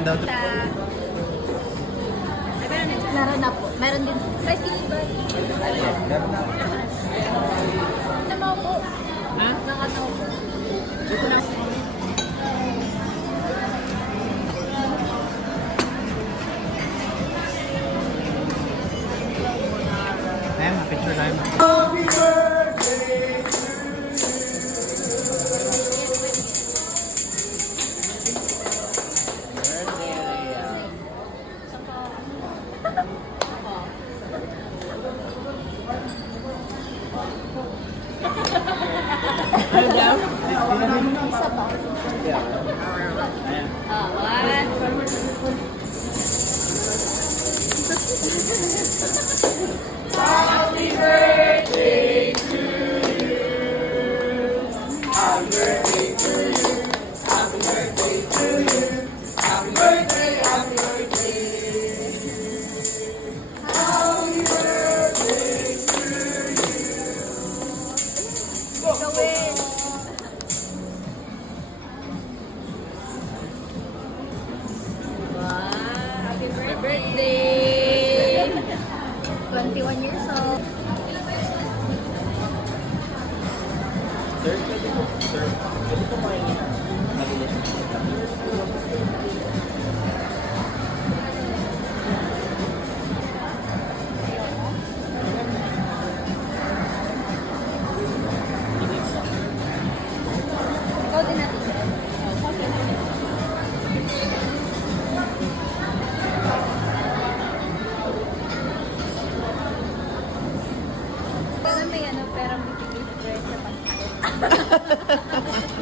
Iwain daw. Meron din. Meron na po. Meron din. Festival. Meron na. Namaw po. Ha? Nakataw po. Dito na. Ano kumain niya.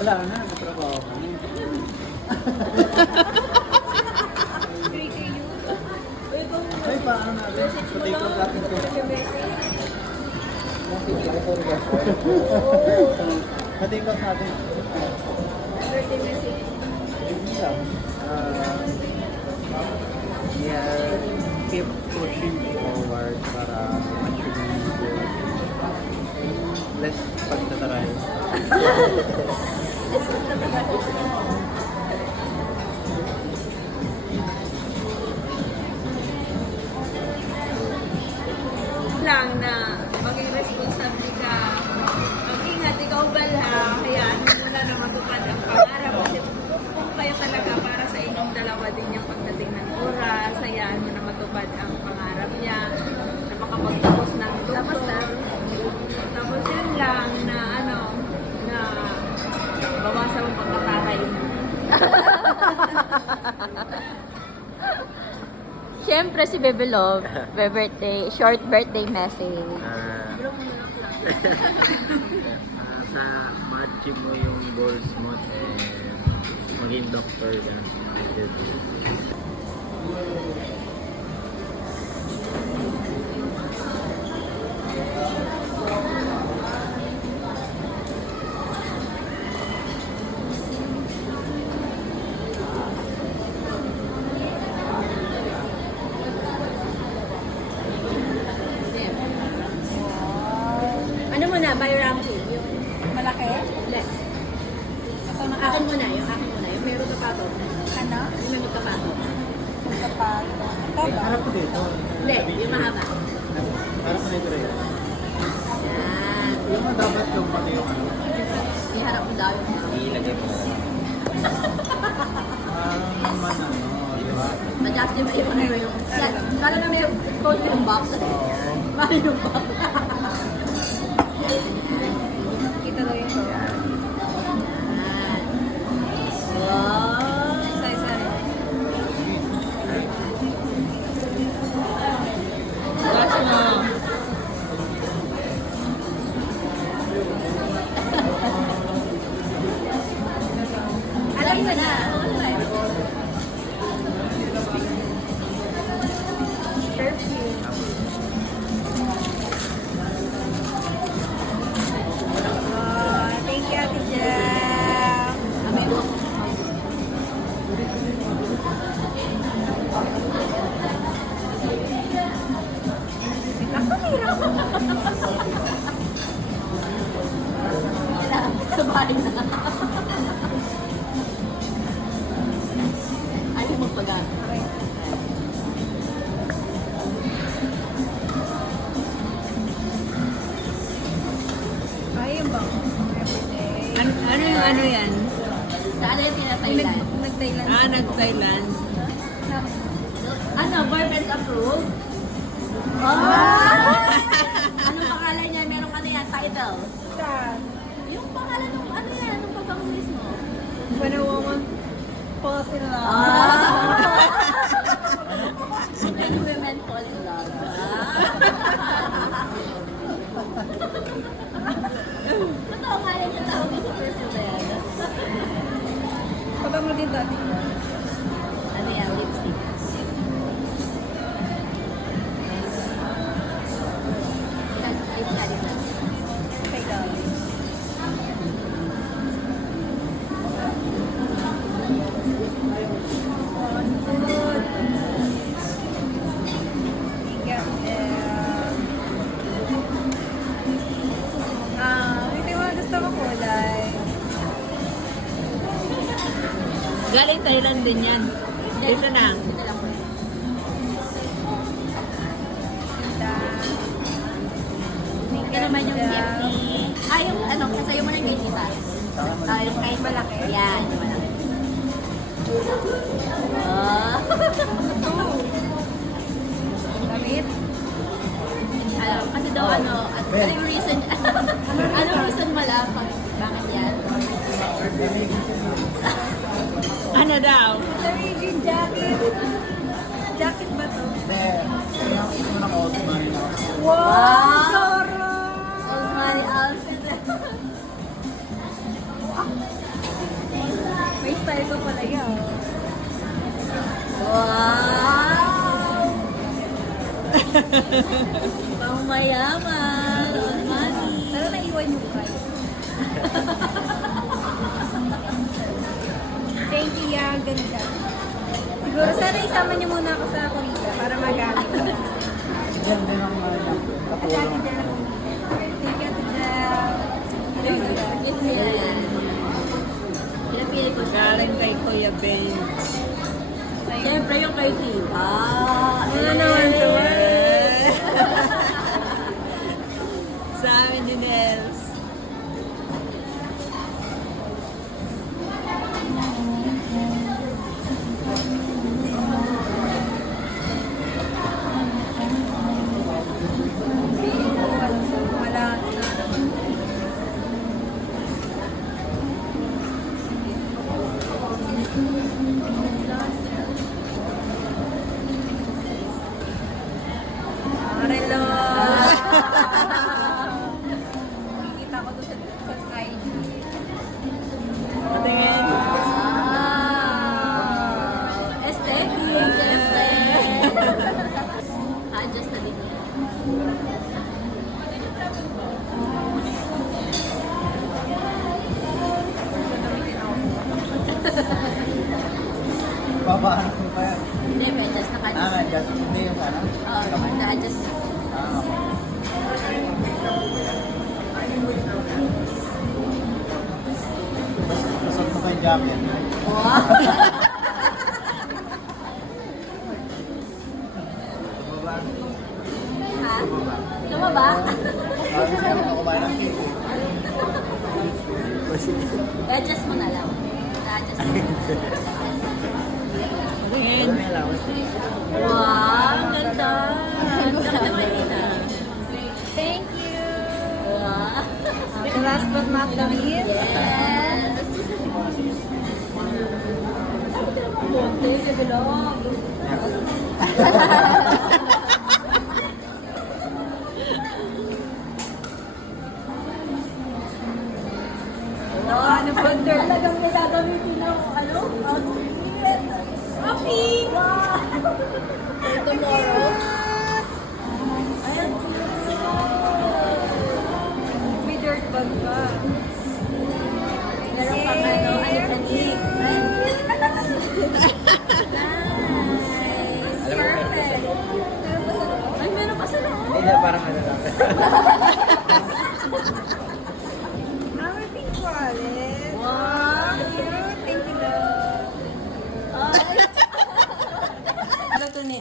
Wala na, nagtrabaho ka na. Free to you. Ay, paano na? Patay ko sa akin ko. Patay ko sa atin. Birthday message. Uh, yeah, keep pushing forward para ma-achieve yung goal. Less pagtataray. よろしくお願いします。Siyempre si Bebe Love, birthday, short birthday message. Ah, ah, sa ma-achieve mo yung goals mo and maging doctor ka. Ano muna, by ranking? Yung Malaki? Hindi. Ito na akin muna, yung akin muna. Yung meron ka pa to. Ano? Yung meron ka pa to. Kapag. Ay, harap ko dito. Hindi, yung. Harap ko dito rin. Yan. Yung mga dapat yung pati yung ano. Iharap mo daw yung Ilagay mo. Parang man ano, di ba? Ma-justify mo na yung... Kala na may phone yung box. Mali yung box. Sa bahay na. Ayaw magpagaan. Ayaw ba? Ano, ano yung? Ano Thailand. Ah, nag-Thailand. Ano, boyfriend approved? Oh! Anong pangalan niya? Meron ka na yan, title. Yung pangalan ng ano yan, anong pagpangulis mo? When a woman falls in love. Ah! Galing Thailand din yan. Dito na. Ito naman yung gift ni... Ah, yung ano, kasayo mo ng kay tita. Ah, yung kahit malaki. Yan, yung malaki. Damit. Alam, kasi daw ano, at ano yung reason, ano reason mo lang bakit yan? Ano daw? Sarili jacket. Jacket ba to? Hindi. Osman na. Wow! Oh Thank you, ya. Ganda. Siguro sana isama niyo muna ako sa Korea para magamit din ang mga ako. Thank you. Gift niya yan. Pinapili ko siya. Galing kay Kuya Ben. Siyempre yung kay Tim. Ah, Ano naman to? Jacket. Wow! Ha? Cake. I-adjust mo na lang. Patingin. Wow! Ganda! Thank you. Wow! The last but not the least. Yes!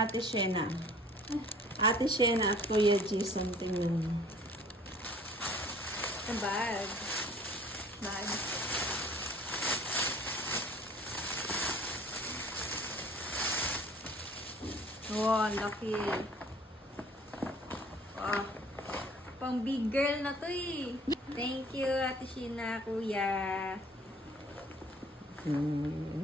Ate Shena. Ah, Ate Shena at Kuya Jason tingin. Ang bag. Bag. Wow, ang laki. Wow. Pang big girl na to eh. Thank you, Ate Shena, Kuya. Mm.